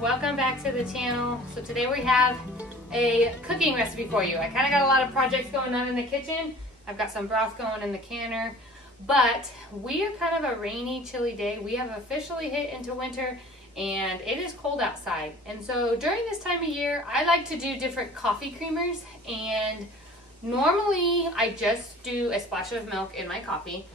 Welcome back to the channel. So today we have a cooking recipe for you. I kind of got a lot of projects going on in the kitchen. I've got some broth going in the canner, but we are kind of a rainy, chilly day. We have officially hit into winter and it is cold outside. And so during this time of year, I like to do different coffee creamers, and normally I just do a splash of milk in my coffee.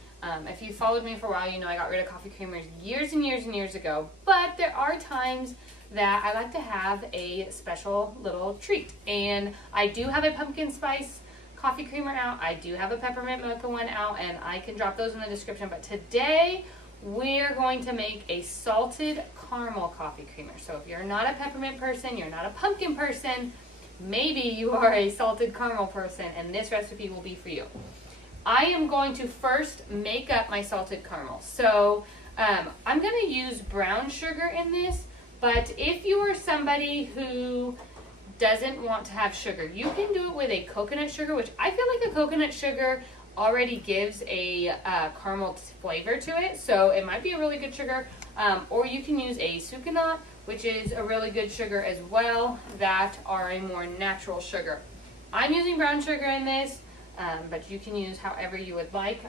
If you followed me for a while, you know I got rid of coffee creamers years and years and years ago, but there are times that I like to have a special little treat. And I do have a pumpkin spice coffee creamer out. I do have a peppermint mocha one out, and I can drop those in the description. But today we're going to make a salted caramel coffee creamer. So if you're not a peppermint person, you're not a pumpkin person, maybe you are a salted caramel person, and this recipe will be for you. I am going to first make up my salted caramel. So I'm going to use brown sugar in this, but if you are somebody who doesn't want to have sugar, you can do it with a coconut sugar, which I feel like a coconut sugar already gives a caramel flavor to it, so it might be a really good sugar. Or you can use a sucanat, which is a really good sugar as well, that are a more natural sugar. I'm using brown sugar in this. But you can use however you would like.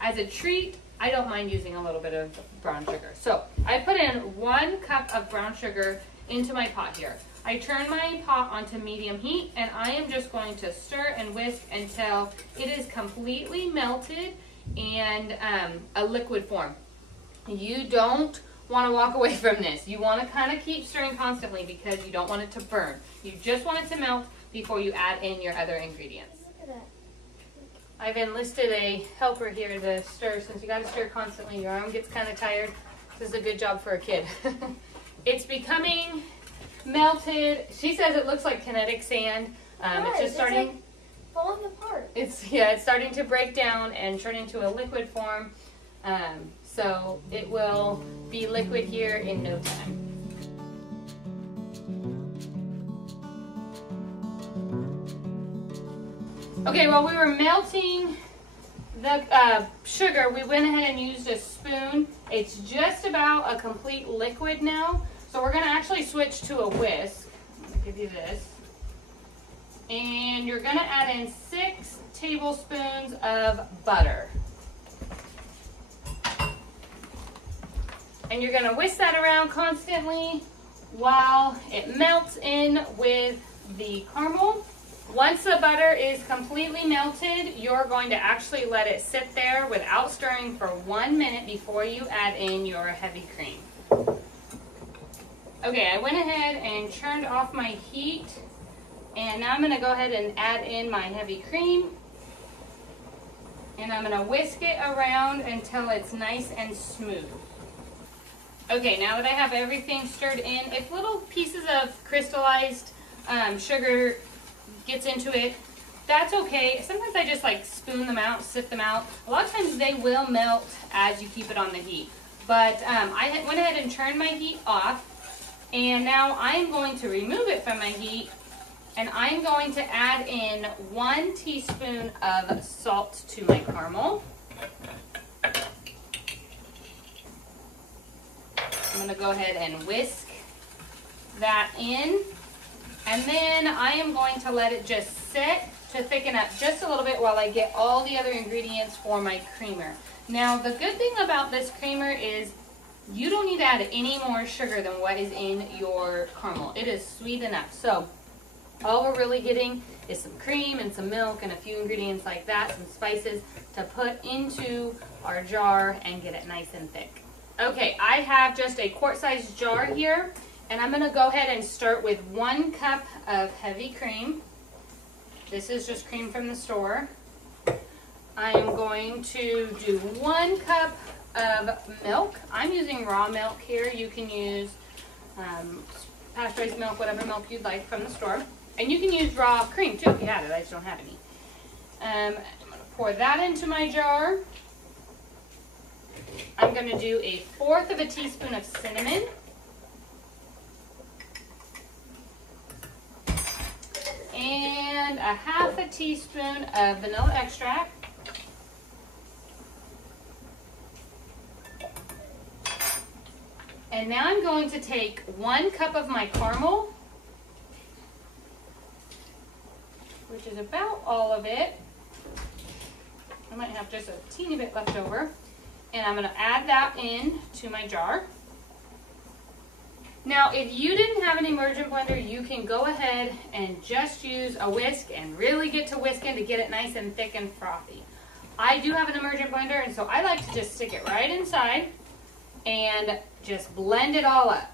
As a treat, I don't mind using a little bit of brown sugar. So I put in 1 cup of brown sugar into my pot here. I turn my pot onto medium heat, and I am just going to stir and whisk until it is completely melted and a liquid form. You don't want to walk away from this. You want to kind of keep stirring constantly because you don't want it to burn. You just want it to melt before you add in your other ingredients. I've enlisted a helper here to stir, since you got to stir constantly. Your arm gets kind of tired. This is a good job for a kid. It's becoming melted. She says it looks like kinetic sand. It's just starting, like falling apart. It's starting to break down and turn into a liquid form. So it will be liquid here in no time. Okay, while we were melting the sugar, we went ahead and used a spoon. It's just about a complete liquid now. So we're going to actually switch to a whisk. I'm going to give you this. And you're going to add in 6 tablespoons of butter. And you're going to whisk that around constantly while it melts in with the caramel. Once the butter is completely melted, you're going to actually let it sit there without stirring for 1 minute before you add in your heavy cream. Okay, I went ahead and turned off my heat, and now I'm going to go ahead and add in my heavy cream, and I'm going to whisk it around until it's nice and smooth. Okay, now that I have everything stirred in, if little pieces of crystallized sugar gets into it, that's okay. Sometimes I just like spoon them out, sift them out. A lot of times they will melt as you keep it on the heat. But I went ahead and turned my heat off, and now I'm going to remove it from my heat, and I'm going to add in 1 teaspoon of salt to my caramel. I'm going to go ahead and whisk that in. And then I am going to let it just sit to thicken up just a little bit while I get all the other ingredients for my creamer. Now, the good thing about this creamer is you don't need to add any more sugar than what is in your caramel. It is sweet enough. So all we're really getting is some cream and some milk and a few ingredients like that, some spices to put into our jar and get it nice and thick. Okay, I have just a quart-sized jar here. And I'm going to go ahead and start with 1 cup of heavy cream. This is just cream from the store. I am going to do 1 cup of milk. I'm using raw milk here. You can use pasteurized milk, whatever milk you'd like from the store. And you can use raw cream too if you have it. I just don't have any. I'm going to pour that into my jar. I'm going to do 1/4 of a teaspoon of cinnamon. And 1/2 teaspoon of vanilla extract. And now I'm going to take 1 cup of my caramel, which is about all of it. I might have just a teeny bit left over. And I'm going to add that in to my jar. Now, if you didn't have an immersion blender, you can go ahead and just use a whisk and really get to whisking to get it nice and thick and frothy. I do have an immersion blender, and so I like to just stick it right inside and just blend it all up.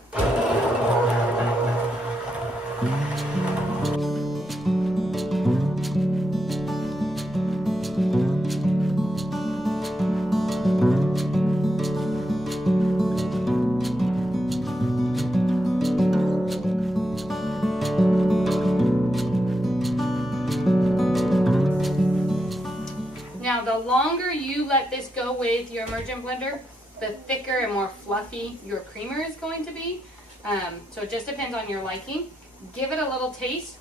Now, the longer you let this go with your immersion blender, the thicker and more fluffy your creamer is going to be. So it just depends on your liking. Give it a little taste.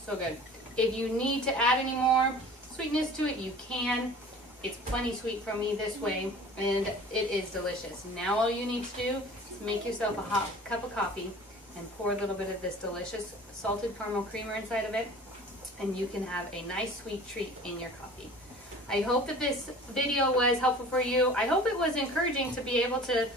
So good. If you need to add any more sweetness to it, you can. It's plenty sweet from me this way, and it is delicious. Now all you need to do is make yourself a hot cup of coffee and pour a little bit of this delicious salted caramel creamer inside of it, and you can have a nice sweet treat in your coffee. I hope that this video was helpful for you. I hope it was encouraging to be able to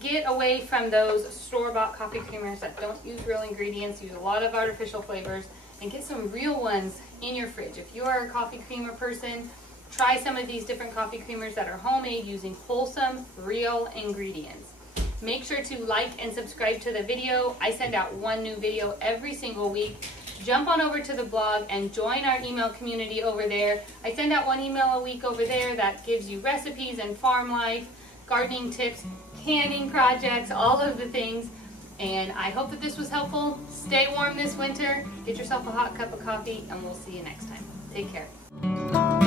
get away from those store-bought coffee creamers that don't use real ingredients, use a lot of artificial flavors, and get some real ones in your fridge. If you are a coffee creamer person, try some of these different coffee creamers that are homemade using wholesome, real ingredients. Make sure to like and subscribe to the video. I send out 1 new video every single week. Jump on over to the blog and join our email community over there. I send out 1 email a week over there that gives you recipes and farm life, gardening tips, canning projects, all of the things. And I hope that this was helpful. Stay warm this winter. Get yourself a hot cup of coffee, and we'll see you next time. Take care.